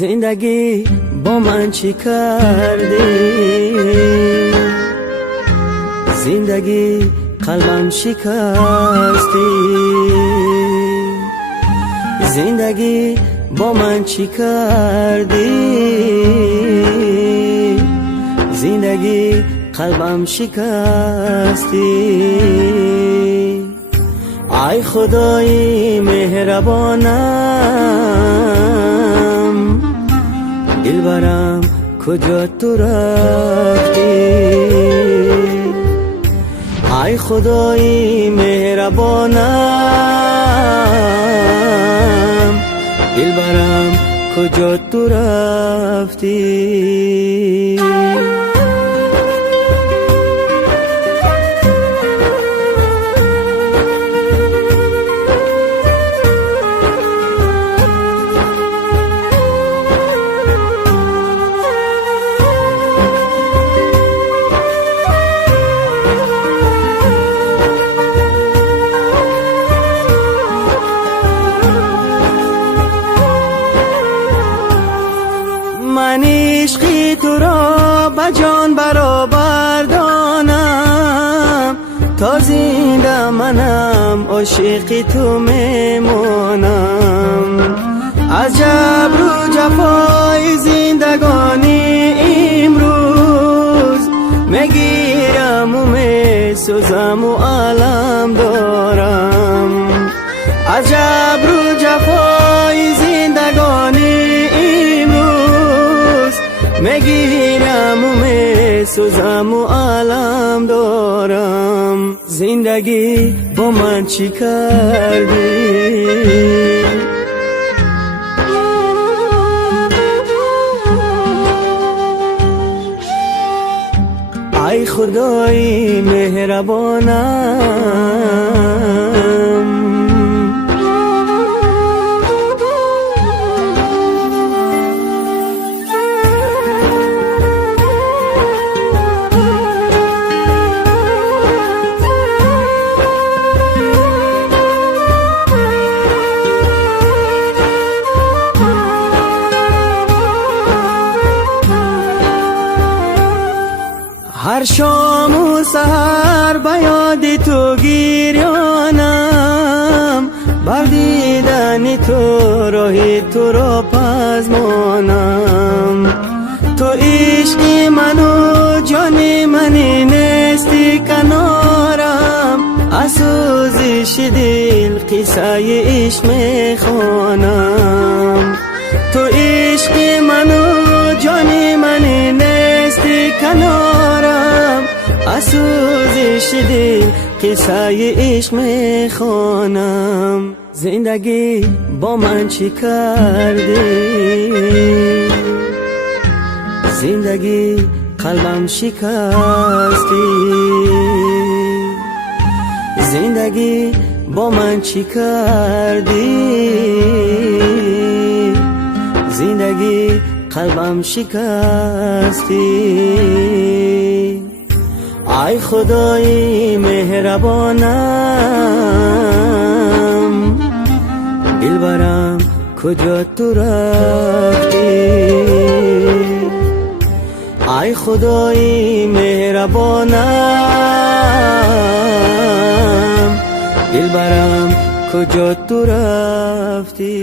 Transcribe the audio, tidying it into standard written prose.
زندگی با من چی کردی؟ زندگی قلبم شکستی. زندگی با من چی کردی؟ زندگی قلبم شکستی. ای خدای مهربانم، دلبرم کجا تو رفتی؟ ای خدای مهربانم، دلبرم کجا تو رفتی؟ من عشقی تو را به جان برابر دانم، تا زنده منم عاشق تو میمانم. از جبر و جفای زندگانی امروز میگیرم و میسوزم و علم دارم. از جبر و جفای زندگانی میگیرم و میسوزم و علم دارم. زندگی با من چی کردی؟ ای خدای مهربانم، هر شام و سحر به یاد تو گریانم، بر دیدن تو راه تو را پزمانم. تو عشق منو جان منی نیستی کنارم، از سوزش دل قصه عشق میخوانم. تو عشق منو جان منی نیستی کنارم، از سوزش دل قصه عشق میخوانم. زندگی با من چی کردی؟ زندگی قلبم شکستی. زندگی با من چی کردی؟ زندگی قلبم شکستی. ای خدای مهربانم، دلبرم کجا تو رفتی؟ ای خدای مهربانم، دلبرم کجا تو رفتی؟